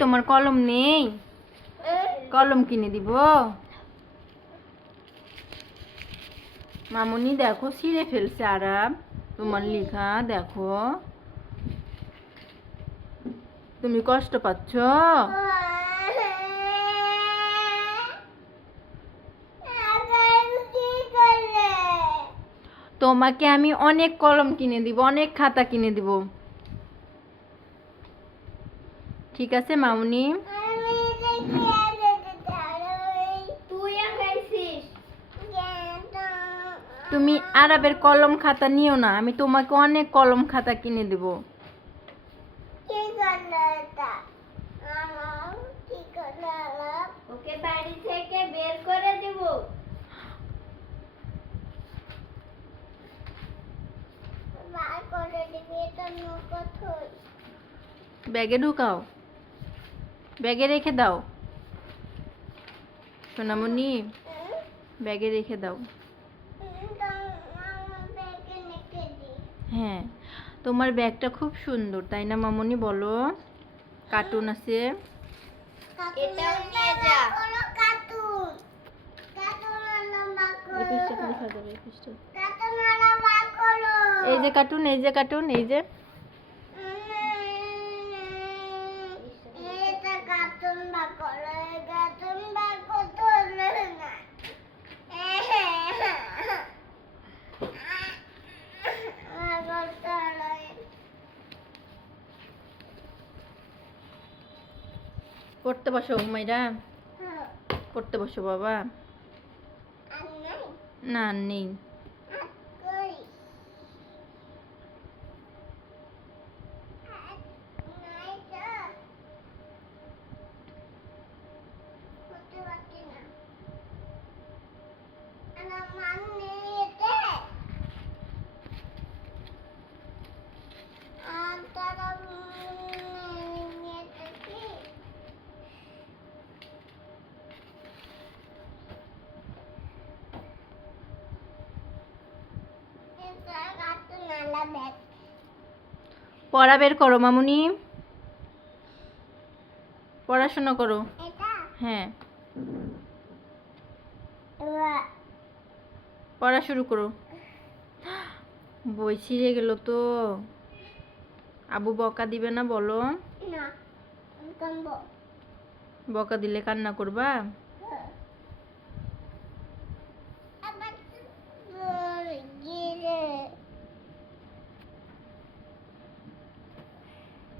তোমার কলম নেই। কলম কিনে দিব। মামনি দেখো, ছিঁড়ে ফেলছে আরাম। তোমার লেখা, দেখো। তুমি কষ্ট পাচ্ছ? তোমাকে আমি অনেক কলম কিনে দিব, অনেক খাতা কিনে দিব। ঠিক আছে মামনি? তুমি আরবের কলম খাতা নিও না আমি তোমাকে অনেক কলম খাতা কিনে দেব। ওকে বাড়ি থেকে বের করে দেব। ব্যাগে ঢুকাও। ব্যাগে রেখে দাও। সোনামণি ব্যাগে রেখে দাও। হ্যাঁ তোমার ব্যাগটা খুব সুন্দর তাই না মামনি? বলো। কার্টুন আছে। এই যে কার্টুন এই যে কার্টুন এই যে। পড়তে বসো মাইরা পড়তে বসো বাবা। না নেই। পড়া বের করো মামুনি। পড়াশোনা করো। হ্যাঁ। পড়া শুরু করো। বই ছিঁড়ে গেল তো। আবু বকা দিবে না বলো। বকা দিলে কান্না করবা?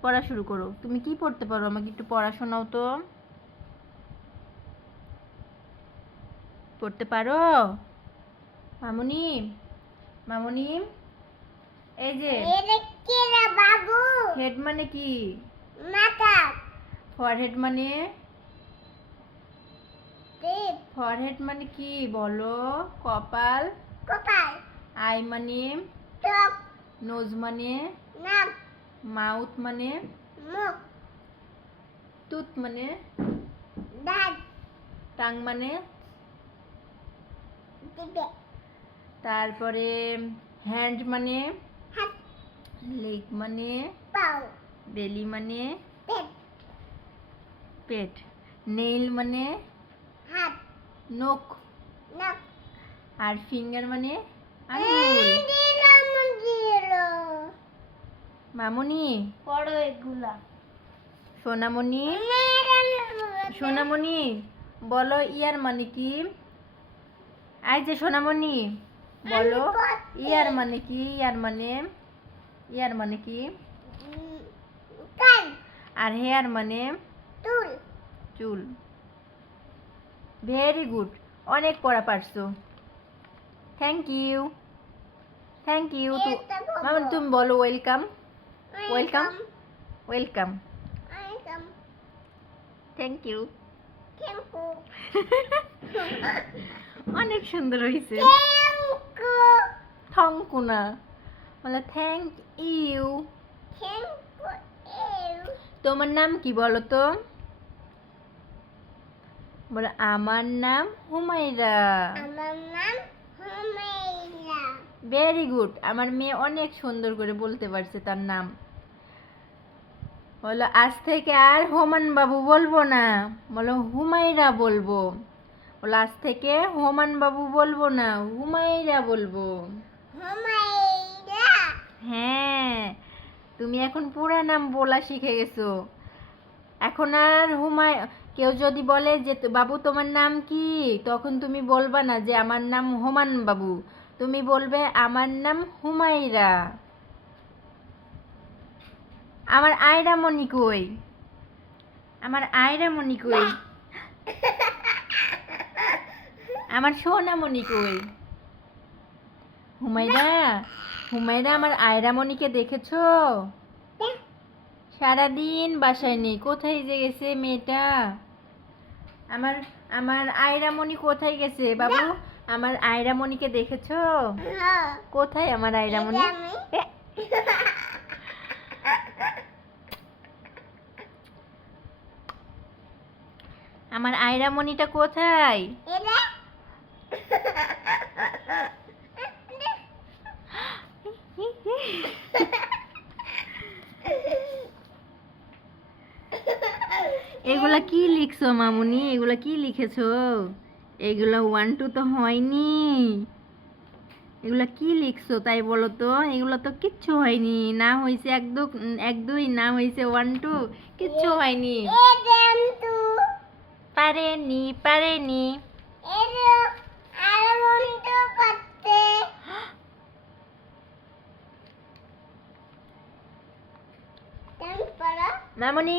পড়া শুরু করো। তুমি কি পড়তে পারো? আমাকে একটু পড়াশোনাও তো। পড়তে পারো? মামুনি মামুনি। এই যে বাবু। হেড মানে কি? মাথা। ফরহেড মানে? ফরহেড মানে কি? বলো। কপাল? কপাল। আই মানে? চোখ নোজ মানে? নাক। মাউথ মানে? মুখ। টুথ মানে? দাঁত। টাং মানে? তারপরে হ্যান্ড মানে? হাত। লেগ মানে? বেলি মানে? পেট। পেট। নেইল মানে? হাত। নখ। আর ফিঙ্গার মানে? দিল মামুনি। পড়ো এগুলা। সোনামণি। সোনামণি বলো ইয়ার মানে কি? আই যে সোনামণি বলো ইয়ার মানে কি? ইয়ার মানে ইয়ার মানে কি? কান। আর হেয়ার মানে? চুল। ভেরি গুড অনেক পড়া পারছ। Thank you thank you to Mamun তুমি বলো welcome welcome welcome thank you অনেক সুন্দর হয়েছে। থ্যাংক না। বলে থ্যাংক ইউ তোমার নাম কি বলো তো? বলে আমার নাম হুমাইরা আমার নাম হুমায়রা। ভেরি গুড আমার মেয়ে অনেক সুন্দর করে বলতে পারছে তার নাম। বলো আজ থেকে আর হোমান বাবু বলব না। বলো হুমায়রা বলব। বলো আজ থেকে হোমান বাবু বলব না হুমায়রা বলব। হ্যাঁ তুমি এখন পুরা নাম বলা শিখে গেছো। এখন আর হুমায় কেউ যদি বলে যে বাবু তোমার নাম কি? তখন তুমি বলবা না যে আমার নাম হোমান বাবু। তুমি বলবে আমার নাম হুমায়রা। আমার আয়রা মনি কই? আমার আয়রা মনি কই? আমার সোনামণি কই? হুমাইরা হুমাইরা আমার আয়রামণিকে দেখেছ? সারাদিন বাসায় নেই কোথায় যে গেছে মেয়েটা? আমার আমার আয়রামণি কোথায় গেছে বাবু? আমার আয়রামণিকে দেখেছ? হ্যাঁ। কোথায় আমার আয়রামণি আমার আয়রামণিটা কোথায়? এগুলা কি লিখছো মামুনি? এগুলা কি লিখেছো? এগুলা ওয়ান টু তো হয়নি। এগুলা কি লিখছো তাই বলো তো? এগুলো তো কিচ্ছু হয়নি। না হয়েছে এক দু এক দুই না হয়েছে ওয়ান টু কিচ্ছু হয়নি। পারেনি পারেনি। মামুনি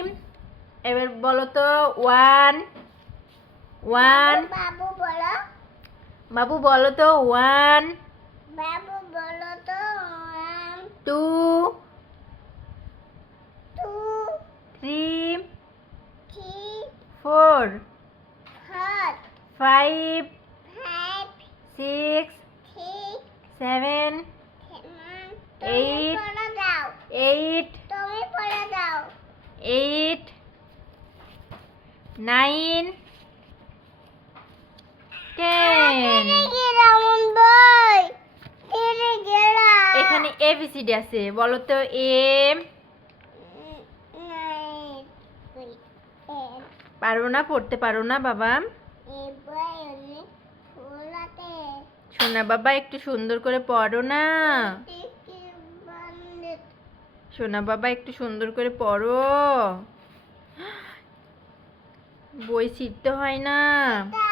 এবার বলো তো ওয়ান ওয়ান বাবু বলো। বাবু বলো তো ওয়ান বাবু বলো তো one two two three three four four five five six six seven eight দাও এইট নাইন টেন এখানে এবিসিডি আছে। বলো তো এ পারো না, পড়তে পারো না, বাবা। সোনা বাবা, একটু সুন্দর করে পড়ো না। সোনা বাবা একটু সুন্দর করে পড়ো বই ছিটতে হয় না। তা